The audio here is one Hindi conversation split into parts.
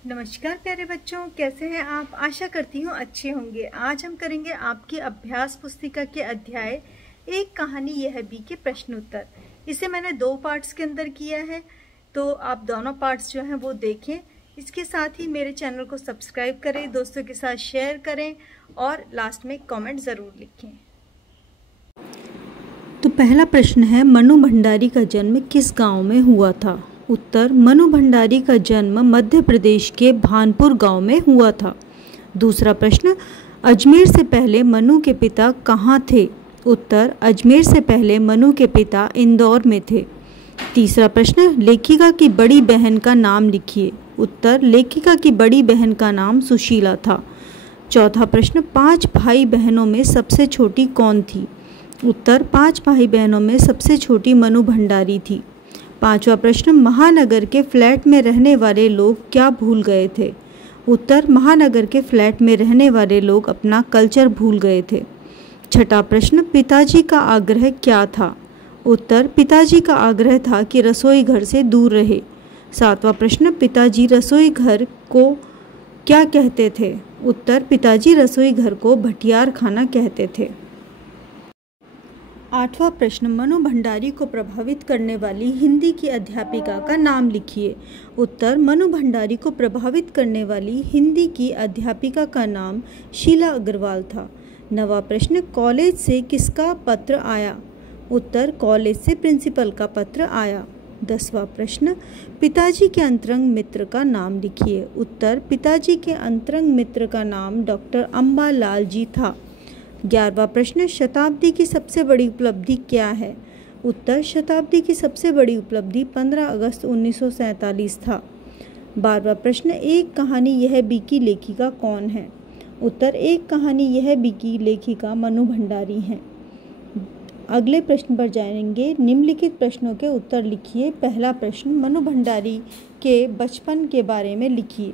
नमस्कार प्यारे बच्चों, कैसे हैं आप। आशा करती हूँ अच्छे होंगे। आज हम करेंगे आपकी अभ्यास पुस्तिका के अध्याय एक कहानी यह भी के प्रश्न उत्तर। इसे मैंने 2 पार्ट्स के अंदर किया है, तो आप दोनों पार्ट्स जो हैं वो देखें। इसके साथ ही मेरे चैनल को सब्सक्राइब करें, दोस्तों के साथ शेयर करें और लास्ट में कमेंट ज़रूर लिखें। तो पहला प्रश्न है, मनु भंडारी का जन्म किस गांव में हुआ था। उत्तर, मनु भंडारी का जन्म मध्य प्रदेश के भानपुर गांव में हुआ था। दूसरा प्रश्न, अजमेर से पहले मनु के पिता कहाँ थे। उत्तर, अजमेर से पहले मनु के पिता इंदौर में थे। तीसरा प्रश्न, लेखिका की बड़ी बहन का नाम लिखिए। उत्तर, लेखिका की बड़ी बहन का नाम सुशीला था। चौथा प्रश्न, 5 भाई बहनों में सबसे छोटी कौन थी। उत्तर, 5 भाई बहनों में सबसे छोटी मनु भंडारी थी। पांचवा प्रश्न, महानगर के फ्लैट में रहने वाले लोग क्या भूल गए थे। उत्तर, महानगर के फ्लैट में रहने वाले लोग अपना कल्चर भूल गए थे। छठा प्रश्न, पिताजी का आग्रह क्या था। उत्तर, पिताजी का आग्रह था कि रसोई घर से दूर रहे। सातवां प्रश्न, पिताजी रसोई घर को क्या कहते थे। उत्तर, पिताजी रसोई घर को भटियार खाना कहते थे। आठवां प्रश्न, मनु भंडारी को प्रभावित करने वाली हिंदी की अध्यापिका का नाम लिखिए। उत्तर, मनु भंडारी को प्रभावित करने वाली हिंदी की अध्यापिका का नाम शीला अग्रवाल था। 9वां प्रश्न, कॉलेज से किसका पत्र आया। उत्तर, कॉलेज से प्रिंसिपल का पत्र आया। 10वां प्रश्न, पिताजी के अंतरंग मित्र का नाम लिखिए। उत्तर, पिताजी के अंतरंग मित्र का नाम डॉक्टर अम्बालाल जी था। 11वां प्रश्न, शताब्दी की सबसे बड़ी उपलब्धि क्या है। उत्तर, शताब्दी की सबसे बड़ी उपलब्धि 15 अगस्त 1947 था। 12वां प्रश्न, एक कहानी यह भी की लेखिका कौन है। उत्तर, एक कहानी यह भी की लेखिका मनु भंडारी हैं। अगले प्रश्न पर जाएंगे। निम्नलिखित प्रश्नों के उत्तर लिखिए। पहला प्रश्न, मनु भंडारी के बचपन के बारे में लिखिए।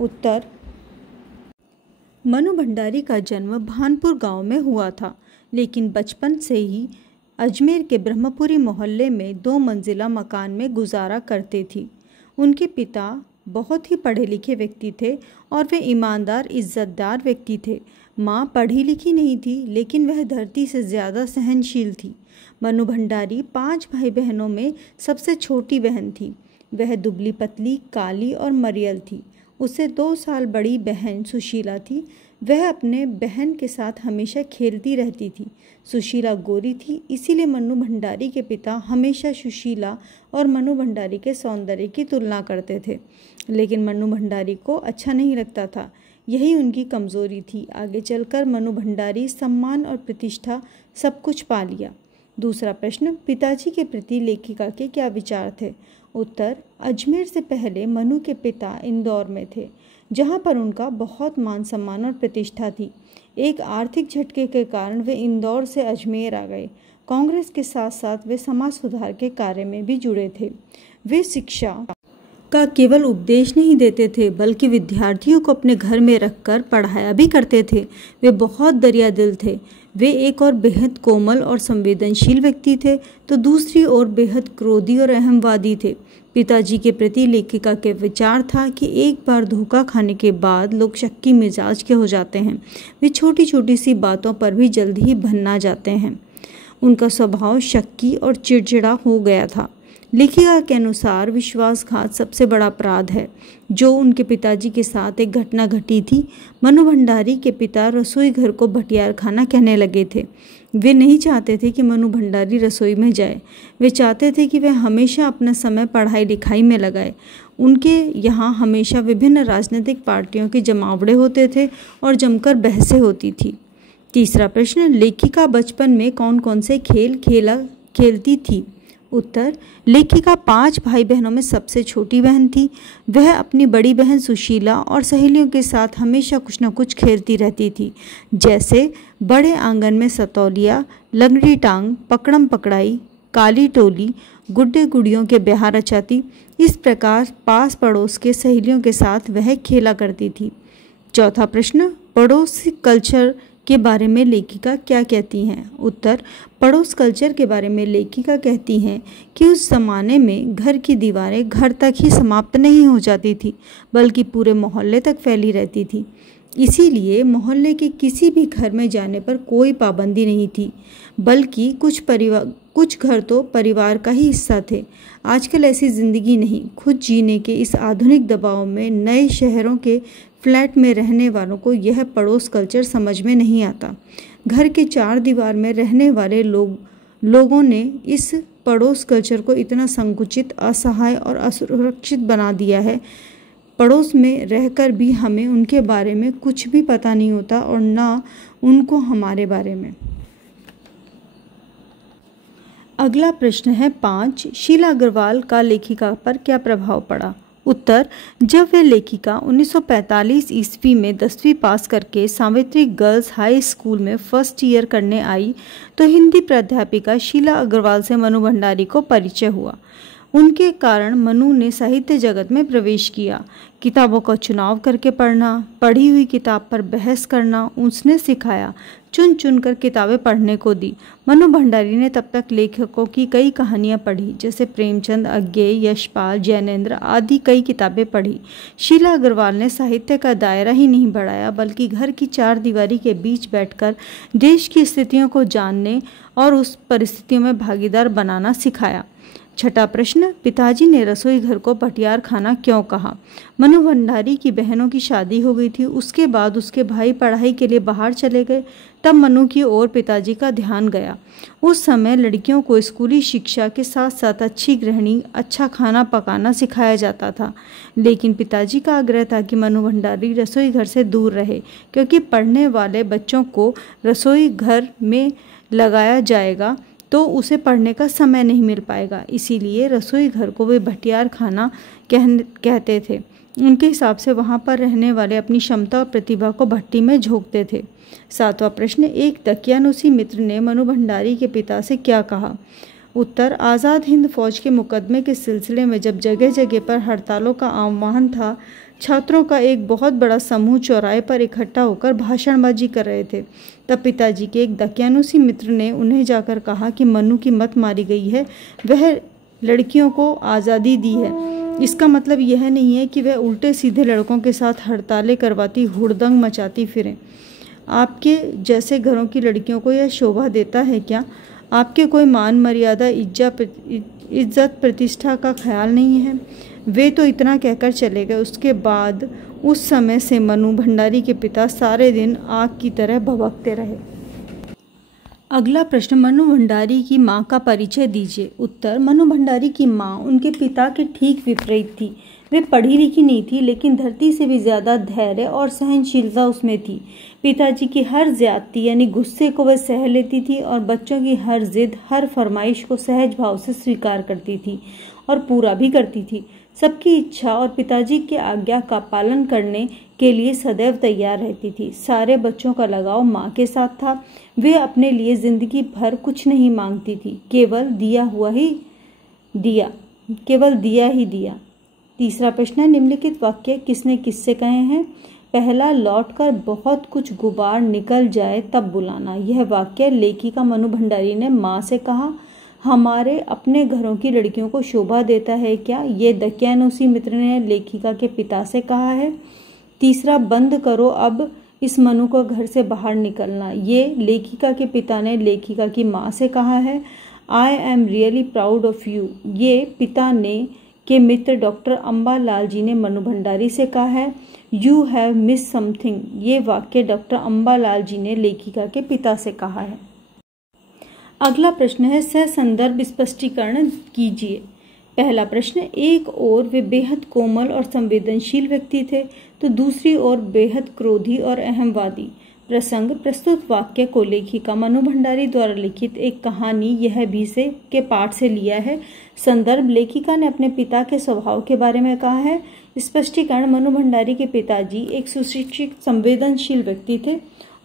उत्तर, मनु भंडारी का जन्म भानपुर गांव में हुआ था, लेकिन बचपन से ही अजमेर के ब्रह्मपुरी मोहल्ले में 2 मंजिला मकान में गुजारा करते थी। उनके पिता बहुत ही पढ़े लिखे व्यक्ति थे और वे ईमानदार इज्जतदार व्यक्ति थे। माँ पढ़ी लिखी नहीं थी, लेकिन वह धरती से ज़्यादा सहनशील थी। मनु भंडारी 5 भाई बहनों में सबसे छोटी बहन थी। वह दुबली पतली, काली और मरियल थी। उससे 2 साल बड़ी बहन सुशीला थी। वह अपने बहन के साथ हमेशा खेलती रहती थी। सुशीला गोरी थी, इसीलिए मनु भंडारी के पिता हमेशा सुशीला और मनु भंडारी के सौंदर्य की तुलना करते थे, लेकिन मनु भंडारी को अच्छा नहीं लगता था। यही उनकी कमज़ोरी थी। आगे चलकर मनु भंडारी सम्मान और प्रतिष्ठा सब कुछ पा लिया। दूसरा प्रश्न, पिताजी के प्रति लेखिका के क्या विचार थे। उत्तर, अजमेर से पहले मनु के पिता इंदौर में थे, जहां पर उनका बहुत मान सम्मान और प्रतिष्ठा थी। एक आर्थिक झटके के कारण वे इंदौर से अजमेर आ गए। कांग्रेस के साथ साथ वे समाज सुधार के कार्य में भी जुड़े थे। वे शिक्षा का केवल उपदेश नहीं देते थे, बल्कि विद्यार्थियों को अपने घर में रखकर पढ़ाया भी करते थे। वे बहुत दरिया दिल थे। वे एक और बेहद कोमल और संवेदनशील व्यक्ति थे, तो दूसरी ओर बेहद क्रोधी और अहमवादी थे। पिताजी के प्रति लेखिका के विचार था कि एक बार धोखा खाने के बाद लोग शक्की मिजाज के हो जाते हैं। वे छोटी छोटी सी बातों पर भी जल्द ही भन्ना जाते हैं। उनका स्वभाव शक्की और चिड़चिड़ा हो गया था। लेखिका के अनुसार विश्वासघात सबसे बड़ा अपराध है, जो उनके पिताजी के साथ एक घटना घटी थी। मनु भंडारी के पिता रसोई घर को भटियार खाना कहने लगे थे। वे नहीं चाहते थे कि मनु भंडारी रसोई में जाए। वे चाहते थे कि वह हमेशा अपना समय पढ़ाई लिखाई में लगाए। उनके यहाँ हमेशा विभिन्न राजनीतिक पार्टियों के जमावड़े होते थे और जमकर बहसें होती थी। तीसरा प्रश्न, लेखिका बचपन में कौन कौन से खेल खेलती थी। उत्तर, लेखिका 5 भाई बहनों में सबसे छोटी बहन थी। वह अपनी बड़ी बहन सुशीला और सहेलियों के साथ हमेशा कुछ न कुछ खेलती रहती थी, जैसे बड़े आंगन में सतौलिया, लंगड़ी टांग, पकड़म पकड़ाई, काली टोली, गुड्डे गुड़ियों के ब्याह रचाती। इस प्रकार पास पड़ोस के सहेलियों के साथ वह खेला करती थी। चौथा प्रश्न, पड़ोसी कल्चर के बारे में लेखिका क्या कहती हैं? उत्तर, पड़ोस कल्चर के बारे में लेखिका कहती हैं कि उस ज़माने में घर की दीवारें घर तक ही समाप्त नहीं हो जाती थी, बल्कि पूरे मोहल्ले तक फैली रहती थी। इसीलिए मोहल्ले के किसी भी घर में जाने पर कोई पाबंदी नहीं थी, बल्कि कुछ घर तो परिवार का ही हिस्सा थे। आजकल ऐसी ज़िंदगी नहीं। खुद जीने के इस आधुनिक दबाव में नए शहरों के फ्लैट में रहने वालों को यह पड़ोस कल्चर समझ में नहीं आता। घर के चार दीवार में रहने वाले लोगों ने इस पड़ोस कल्चर को इतना संकुचित, असहाय और असुरक्षित बना दिया है। पड़ोस में रहकर भी हमें उनके बारे में कुछ भी पता नहीं होता और ना उनको हमारे बारे में। अगला प्रश्न है 5। शीला अग्रवाल का लेखिका पर क्या प्रभाव पड़ा? उत्तर, जब वे लेखिका 1945 ईस्वी में 10वीं पास करके सावित्री गर्ल्स हाई स्कूल में फर्स्ट ईयर करने आई तो हिंदी प्राध्यापिका शीला अग्रवाल से मनु भंडारी को परिचय हुआ। उनके कारण मनु ने साहित्य जगत में प्रवेश किया। किताबों का चुनाव करके पढ़ना, पढ़ी हुई किताब पर बहस करना उसने सिखाया। चुन चुन कर किताबें पढ़ने को दी। मनु भंडारी ने तब तक लेखकों की कई कहानियां पढ़ी, जैसे प्रेमचंद, अज्ञेय, यशपाल, जैनेन्द्र आदि कई किताबें पढ़ी। शीला अग्रवाल ने साहित्य का दायरा ही नहीं बढ़ाया, बल्कि घर की चार दीवारी के बीच बैठकर देश की स्थितियों को जानने और उस परिस्थितियों में भागीदार बनाना सिखाया। छठा प्रश्न, पिताजी ने रसोई घर को भटियार खाना क्यों कहा? मनु भंडारी की बहनों की शादी हो गई थी। उसके बाद उसके भाई पढ़ाई के लिए बाहर चले गए। तब मनु की ओर पिताजी का ध्यान गया। उस समय लड़कियों को स्कूली शिक्षा के साथ साथ अच्छी गृहिणी, अच्छा खाना पकाना सिखाया जाता था। लेकिन पिताजी का आग्रह था कि मनु भंडारी रसोई घर से दूर रहे, क्योंकि पढ़ने वाले बच्चों को रसोई घर में लगाया जाएगा तो उसे पढ़ने का समय नहीं मिल पाएगा। इसीलिए रसोई घर को वे भटियार खाना कहते थे। उनके हिसाब से वहाँ पर रहने वाले अपनी क्षमता और प्रतिभा को भट्टी में झोंकते थे। सातवां प्रश्न, एक दकियानुसी मित्र ने मनु भंडारी के पिता से क्या कहा? उत्तर, आज़ाद हिंद फौज के मुकदमे के सिलसिले में जब जगह जगह पर हड़तालों का आह्वान था, छात्रों का एक बहुत बड़ा समूह चौराहे पर इकट्ठा होकर भाषणबाजी कर रहे थे। तब पिताजी के एक दकियानुसी मित्र ने उन्हें जाकर कहा कि मनु की मत मारी गई है, वह लड़कियों को आज़ादी दी है। इसका मतलब यह नहीं है कि वह उल्टे सीधे लड़कों के साथ हड़तालें करवाती, हुड़दंग मचाती फिरें। आपके जैसे घरों की लड़कियों को यह शोभा देता है क्या? आपके कोई मान मर्यादा, इज्जत प्रतिष्ठा का ख्याल नहीं है? वे तो इतना कहकर चले गए। उसके बाद उस समय से मनु भंडारी के पिता सारे दिन आग की तरह भभकते रहे। अगला प्रश्न, मनु भंडारी की माँ का परिचय दीजिए। उत्तर, मनु भंडारी की माँ उनके पिता के ठीक विपरीत थी। वे पढ़ी लिखी नहीं थी, लेकिन धरती से भी ज़्यादा धैर्य और सहनशीलता उसमें थी। पिताजी की हर ज्यादती यानी गुस्से को वह सह लेती थी और बच्चों की हर जिद, हर फरमाइश को सहज भाव से स्वीकार करती थी और पूरा भी करती थी। सबकी इच्छा और पिताजी की आज्ञा का पालन करने के लिए सदैव तैयार रहती थी। सारे बच्चों का लगाव माँ के साथ था। वे अपने लिए जिंदगी भर कुछ नहीं मांगती थी, केवल दिया ही दिया। तीसरा प्रश्न, निम्नलिखित वाक्य किसने किससे कहे हैं? पहला, लौटकर बहुत कुछ गुबार निकल जाए तब बुलाना। यह वाक्य लेखिका मनु भंडारी ने माँ से कहा। हमारे अपने घरों की लड़कियों को शोभा देता है क्या? ये दकियानुसी मित्र ने लेखिका के पिता से कहा है। तीसरा, बंद करो अब इस मनु को घर से बाहर निकलना। ये लेखिका के पिता ने लेखिका की माँ से कहा है। आई am really proud of you, ये पिता ने के मित्र डॉक्टर अम्बालाल जी ने मनु भंडारी से कहा है। यू हैव मिस समथिंग, ये वाक्य डॉक्टर अम्बालाल जी ने लेखिका के पिता से कहा है। अगला प्रश्न है, सह संदर्भ स्पष्टीकरण कीजिए। पहला प्रश्न, एक ओर वे बेहद कोमल और संवेदनशील व्यक्ति थे तो दूसरी ओर बेहद क्रोधी और अहमवादी। प्रसंग, प्रस्तुत वाक्य को लेखिका मनु भंडारी द्वारा लिखित एक कहानी यह भी से के पाठ से लिया है। संदर्भ, लेखिका ने अपने पिता के स्वभाव के बारे में कहा है। स्पष्टीकरण, मनु भंडारी के पिताजी एक सुशिक्षित संवेदनशील व्यक्ति थे।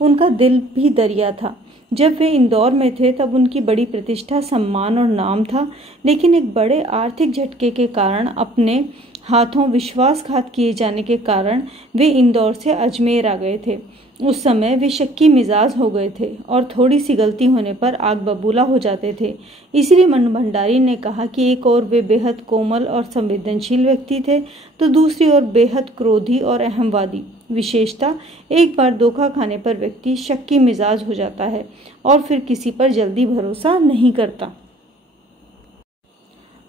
उनका दिल भी दरिया था। जब वे इंदौर में थे तब उनकी बड़ी प्रतिष्ठा, सम्मान और नाम था, लेकिन एक बड़े आर्थिक झटके के कारण अपने हाथों विश्वासघात किए जाने के कारण वे इंदौर से अजमेर आ गए थे। उस समय वे शक्की मिजाज हो गए थे और थोड़ी सी गलती होने पर आग बबूला हो जाते थे। इसलिए मनु भंडारी ने कहा कि एक ओर वे बेहद कोमल और संवेदनशील व्यक्ति थे तो दूसरी ओर बेहद क्रोधी और अहमवादी। विशेषता, एक बार धोखा खाने पर व्यक्ति शक्की मिजाज हो जाता है और फिर किसी पर जल्दी भरोसा नहीं करता।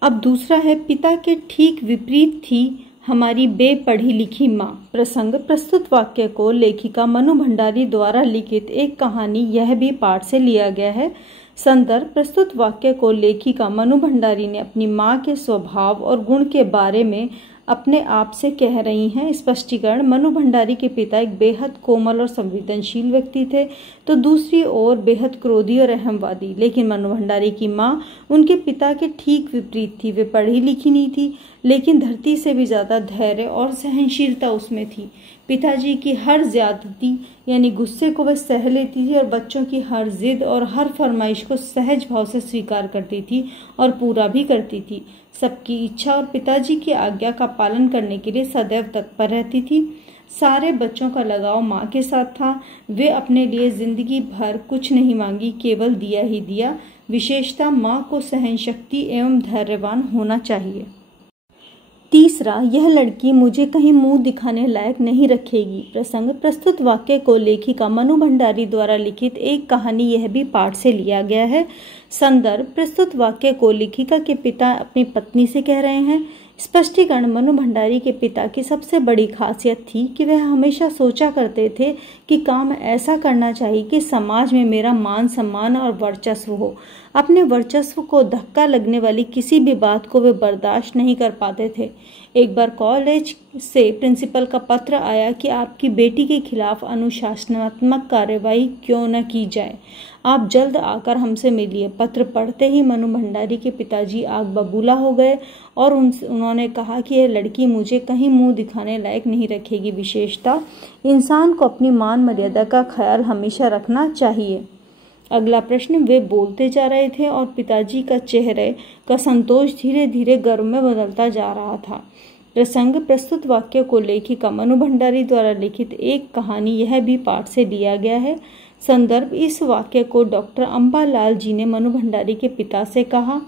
अब दूसरा है, पिता के ठीक विपरीत थी हमारी बेपढ़ी लिखी माँ। प्रसंग, प्रस्तुत वाक्य को लेखिका मनु भंडारी द्वारा लिखित एक कहानी यह भी पाठ से लिया गया है। संदर्भ, प्रस्तुत वाक्य को लेखिका मनु भंडारी ने अपनी माँ के स्वभाव और गुण के बारे में अपने आप से कह रही हैं। स्पष्टीकरण, मनु भंडारी के पिता एक बेहद कोमल और संवेदनशील व्यक्ति थे तो दूसरी ओर बेहद क्रोधी और अहमवादी। लेकिन मनु भंडारी की माँ उनके पिता के ठीक विपरीत थी। वे पढ़ी लिखी नहीं थी, लेकिन धरती से भी ज्यादा धैर्य और सहनशीलता उसमें थी। पिताजी की हर ज्यादती यानी गुस्से को वह सह लेती थी और बच्चों की हर जिद और हर फरमाइश को सहज भाव से स्वीकार करती थी और पूरा भी करती थी। सबकी इच्छा और पिताजी की आज्ञा का पालन करने के लिए सदैव तत्पर रहती थी। सारे बच्चों का लगाव माँ के साथ था। वे अपने लिए जिंदगी भर कुछ नहीं मांगी, केवल दिया ही दिया। विशेषता, माँ को सहन शक्ति एवं धैर्यवान होना चाहिए। तीसरा, यह लड़की मुझे कहीं मुंह दिखाने लायक नहीं रखेगी। प्रसंग, प्रस्तुत वाक्य को लेखिका मनु भंडारी द्वारा लिखित एक कहानी यह भी पाठ से लिया गया है। संदर्भ, प्रस्तुत वाक्य को लेखिका के पिता अपनी पत्नी से कह रहे हैं। स्पष्टीकरण, मनु भंडारी के पिता की सबसे बड़ी खासियत थी कि वह हमेशा सोचा करते थे कि काम ऐसा करना चाहिए कि समाज में मेरा मान सम्मान और वर्चस्व हो। अपने वर्चस्व को धक्का लगने वाली किसी भी बात को वे बर्दाश्त नहीं कर पाते थे। एक बार कॉलेज से प्रिंसिपल का पत्र आया कि आपकी बेटी के खिलाफ अनुशासनात्मक कार्रवाई क्यों न की जाए, आप जल्द आकर हमसे मिलिए। पत्र पढ़ते ही मनु भंडारी के पिताजी आग बबूला हो गए और उन्होंने कहा कि यह लड़की मुझे कहीं मुंह दिखाने लायक नहीं रखेगी। विशेषता, इंसान को अपनी मान मर्यादा का ख्याल हमेशा रखना चाहिए। अगला प्रश्न, वे बोलते जा रहे थे और पिताजी का चेहरे का संतोष धीरे धीरे गर्व में बदलता जा रहा था। प्रसंग, प्रस्तुत वाक्य को लेखिका मनु भंडारी द्वारा लिखित एक कहानी यह भी पाठ से लिया गया है। संदर्भ, इस वाक्य को डॉक्टर अंबालाल जी ने मनु भंडारी के पिता से कहा।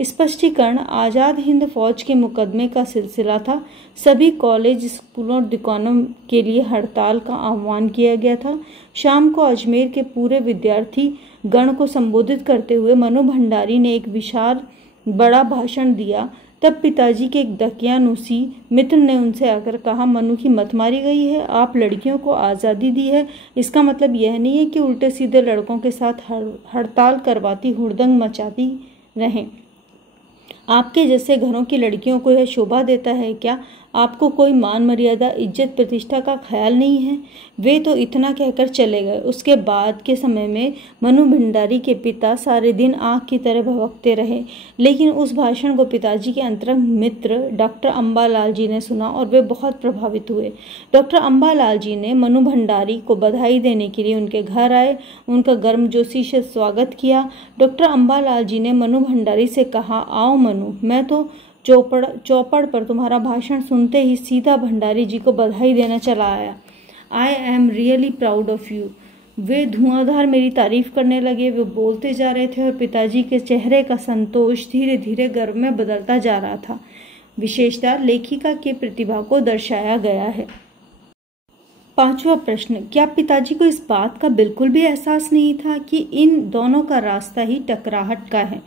स्पष्टीकरण, आज़ाद हिंद फौज के मुकदमे का सिलसिला था। सभी कॉलेज, स्कूलों और दुकानों के लिए हड़ताल का आह्वान किया गया था। शाम को अजमेर के पूरे विद्यार्थी गण को संबोधित करते हुए मनु भंडारी ने एक विशाल बड़ा भाषण दिया। तब पिताजी के एक दकियानुसी मित्र ने उनसे आकर कहा, मनु की मत मारी गई है, आप लड़कियों को आज़ादी दी है, इसका मतलब यह नहीं है कि उल्टे सीधे लड़कों के साथ हड़ताल करवाती हुड़दंग मचाती रहें। आपके जैसे घरों की लड़कियों को यह शोभा देता है क्या? आपको कोई मान मर्यादा, इज्जत प्रतिष्ठा का ख्याल नहीं है? वे तो इतना कहकर चले गए। उसके बाद के समय में मनु भंडारी के पिता सारे दिन आग की तरह भभकते रहे, लेकिन उस भाषण को पिताजी के अंतरंग मित्र डॉक्टर अंबालाल जी ने सुना और वे बहुत प्रभावित हुए। डॉक्टर अंबालाल जी ने मनु भंडारी को बधाई देने के लिए उनके घर आए, उनका गर्मजोशी से स्वागत किया। डॉक्टर अंबालाल जी ने मनु भंडारी से कहा, आओ मनु, मैं तो चौपड़ पर तुम्हारा भाषण सुनते ही सीधा भंडारी जी को बधाई देना चला आया। I am really proud of you. वे धुआंधार मेरी तारीफ करने लगे। वे बोलते जा रहे थे और पिताजी के चेहरे का संतोष धीरे धीरे गर्व में बदलता जा रहा था। विशेषता, लेखिका की प्रतिभा को दर्शाया गया है। पांचवा प्रश्न, क्या पिताजी को इस बात का बिल्कुल भी एहसास नहीं था कि इन दोनों का रास्ता ही टकराहट का है?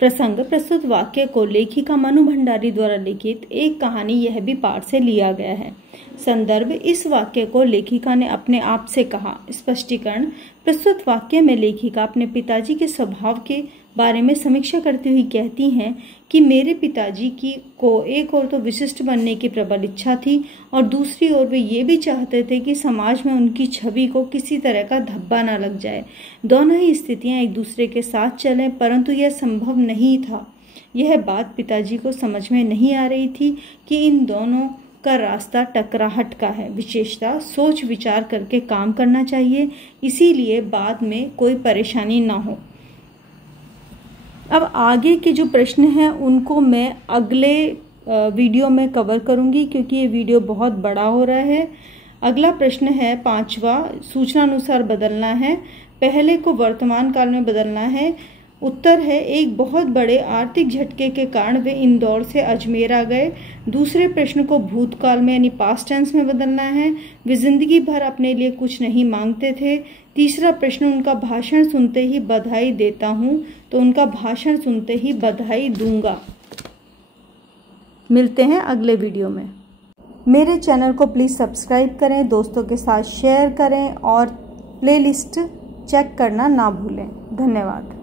प्रसंग, प्रस्तुत वाक्य को लेखिका मनु भंडारी द्वारा लिखित एक कहानी यह भी पाठ से लिया गया है। संदर्भ, इस वाक्य को लेखिका ने अपने आप से कहा। स्पष्टीकरण, प्रस्तुत वाक्य में लेखिका अपने पिताजी के स्वभाव के बारे में समीक्षा करती हुई कहती हैं कि मेरे पिताजी को एक ओर तो विशिष्ट बनने की प्रबल इच्छा थी और दूसरी ओर वे ये भी चाहते थे कि समाज में उनकी छवि को किसी तरह का धब्बा न लग जाए। दोनों ही स्थितियां एक दूसरे के साथ चलें, परंतु यह संभव नहीं था। यह बात पिताजी को समझ में नहीं आ रही थी कि इन दोनों का रास्ता टकराहट का है। विशेषता, सोच विचार करके काम करना चाहिए, इसीलिए बाद में कोई परेशानी ना हो। अब आगे के जो प्रश्न हैं उनको मैं अगले वीडियो में कवर करूंगी, क्योंकि ये वीडियो बहुत बड़ा हो रहा है। अगला प्रश्न है 5वां, सूचनानुसार बदलना है। पहले को वर्तमान काल में बदलना है। उत्तर है, एक बहुत बड़े आर्थिक झटके के कारण वे इंदौर से अजमेर आ गए। दूसरे प्रश्न को भूतकाल में यानी पास्ट टेंस में बदलना है। वे जिंदगी भर अपने लिए कुछ नहीं मांगते थे। तीसरा प्रश्न, उनका भाषण सुनते ही बधाई देता हूं, तो उनका भाषण सुनते ही बधाई दूंगा। मिलते हैं अगले वीडियो में। मेरे चैनल को प्लीज़ सब्सक्राइब करें, दोस्तों के साथ शेयर करें और प्लेलिस्ट चेक करना ना भूलें। धन्यवाद।